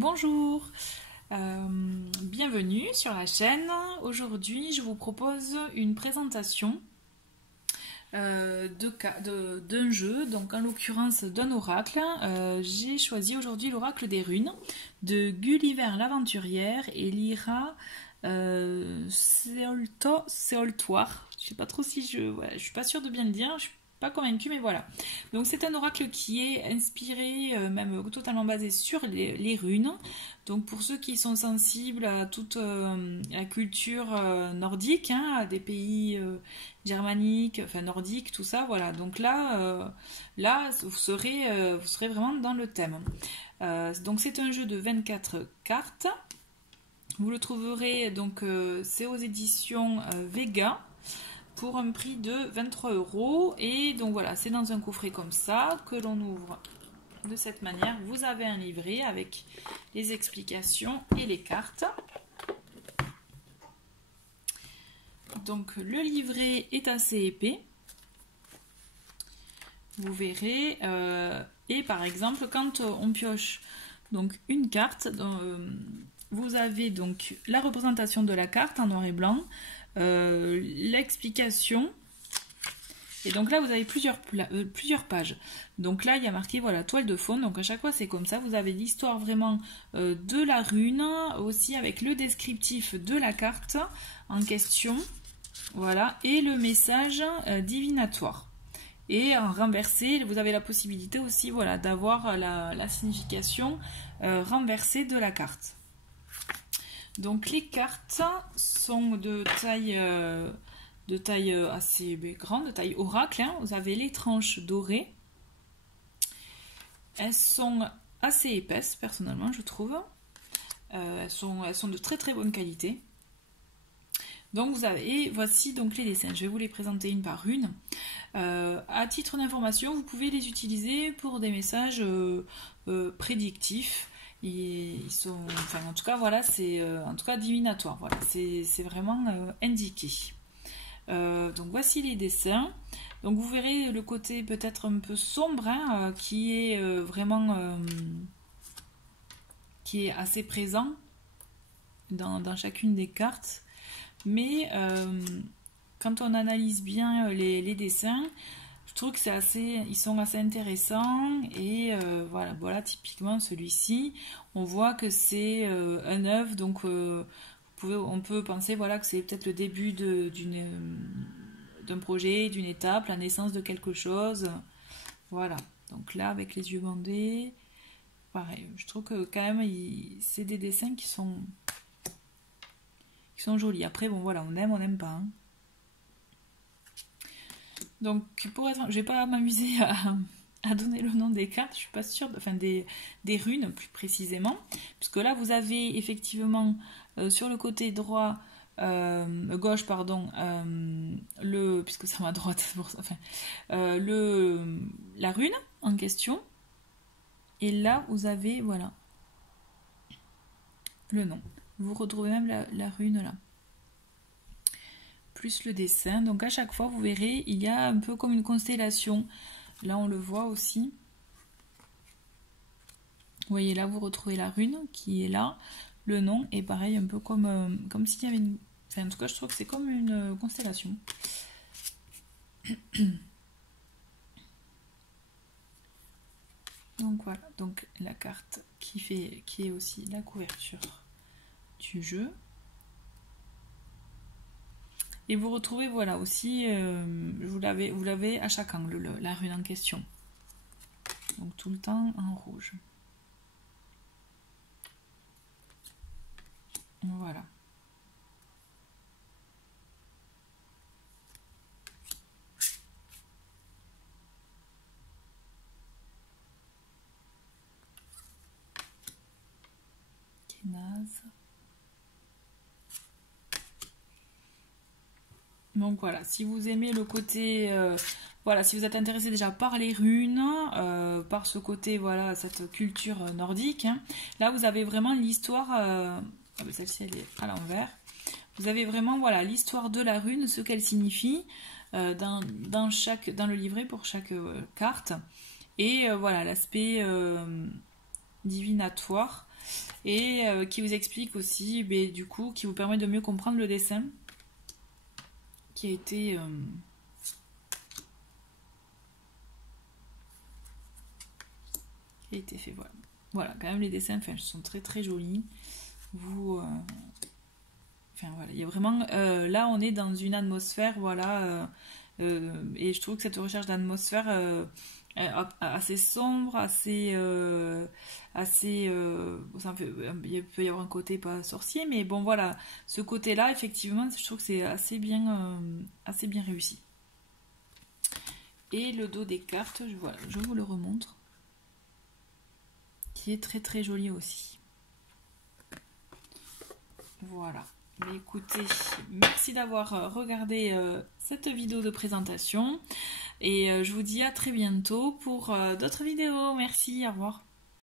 Bonjour, bienvenue sur la chaîne. Aujourd'hui, je vous propose une présentation d'un jeu, donc en l'occurrence d'un oracle. J'ai choisi aujourd'hui l'oracle des runes de Gulliver l'aventurière et Lyra Seoltoir. Je sais pas trop si je suis pas sûre de bien le dire. Je suis pas convaincue, mais voilà. Donc c'est un oracle qui est inspiré, même totalement basé sur les runes. Donc pour ceux qui sont sensibles à toute la culture nordique, à des pays germaniques, enfin nordiques, tout ça, voilà. Donc là vous serez vraiment dans le thème. Donc c'est un jeu de 24 cartes. Vous le trouverez, donc c'est aux éditions Vega, pour un prix de 23 €. Et donc voilà, c'est dans un coffret comme ça que l'on ouvre de cette manière. Vous avez un livret avec les explications et les cartes. Donc le livret est assez épais, vous verrez. Et par exemple, quand on pioche donc une carte, vous avez donc la représentation de la carte en noir et blanc, l'explication, et donc là vous avez plusieurs pages. Donc là il y a marqué voilà, toile de fond, donc à chaque fois c'est comme ça. Vous avez l'histoire vraiment de la rune, aussi avec le descriptif de la carte en question, voilà, et le message divinatoire. Et en renversé, vous avez la possibilité aussi, voilà, d'avoir la signification renversée de la carte. Donc les cartes sont de taille assez grande, de taille oracle. Vous avez les tranches dorées. Elles sont assez épaisses, personnellement, je trouve. Elles sont de très très bonne qualité. Donc voici donc les dessins. Je vais vous les présenter une par une. À titre d'information, vous pouvez les utiliser pour des messages prédictifs. Ils sont, enfin en tout cas voilà, c'est en tout cas divinatoire. Voilà, c'est vraiment indiqué. Donc voici les dessins. Donc vous verrez le côté peut-être un peu sombre, qui est vraiment qui est assez présent dans chacune des cartes. Mais quand on analyse bien les dessins, je trouve que ils sont assez intéressants. Et voilà, typiquement celui-ci, on voit que c'est un œuf, donc on peut penser voilà, que c'est peut-être le début d'un projet, d'une étape, la naissance de quelque chose. Voilà, donc là avec les yeux bandés, pareil, je trouve que quand même c'est des dessins qui sont jolis. Après bon voilà, on n'aime pas. Donc je vais pas m'amuser à donner le nom des cartes, je suis pas sûre, enfin des runes plus précisément, puisque là vous avez effectivement sur le côté droit, gauche pardon, puisque c'est à ma droite, enfin, la rune en question, et là vous avez voilà le nom. Vous retrouvez même la rune là, plus le dessin. Donc à chaque fois vous verrez, il y a un peu comme une constellation. Là on le voit aussi. Vous voyez là, vous retrouvez la rune qui est là, le nom, et pareil un peu comme s'il y avait une... Enfin en tout cas je trouve que c'est comme une constellation. Donc voilà, donc la carte qui est aussi la couverture du jeu. Et vous retrouvez voilà aussi, vous l'avez à chaque angle, la rune en question. Donc tout le temps en rouge. Voilà. Qui est naze. Donc voilà, si vous aimez le côté, voilà, si vous êtes intéressé déjà par les runes, par ce côté, voilà, cette culture nordique, là vous avez vraiment l'histoire, celle-ci elle est à l'envers, vous avez vraiment voilà l'histoire de la rune, ce qu'elle signifie dans le livret pour chaque carte, et voilà l'aspect divinatoire. et qui vous explique aussi, du coup, qui vous permet de mieux comprendre le dessin qui a été fait. Voilà, quand même les dessins, enfin, sont très très jolis. Enfin voilà, il y a vraiment, là on est dans une atmosphère, voilà, et je trouve que cette recherche d'atmosphère assez sombre, assez, il peut y avoir un côté pas sorcier, mais bon voilà, ce côté-là, effectivement, je trouve que c'est assez bien réussi. Et le dos des cartes, je vous le remontre, qui est très très joli aussi. Voilà. Mais écoutez, merci d'avoir regardé cette vidéo de présentation et je vous dis à très bientôt pour d'autres vidéos. Merci, au revoir.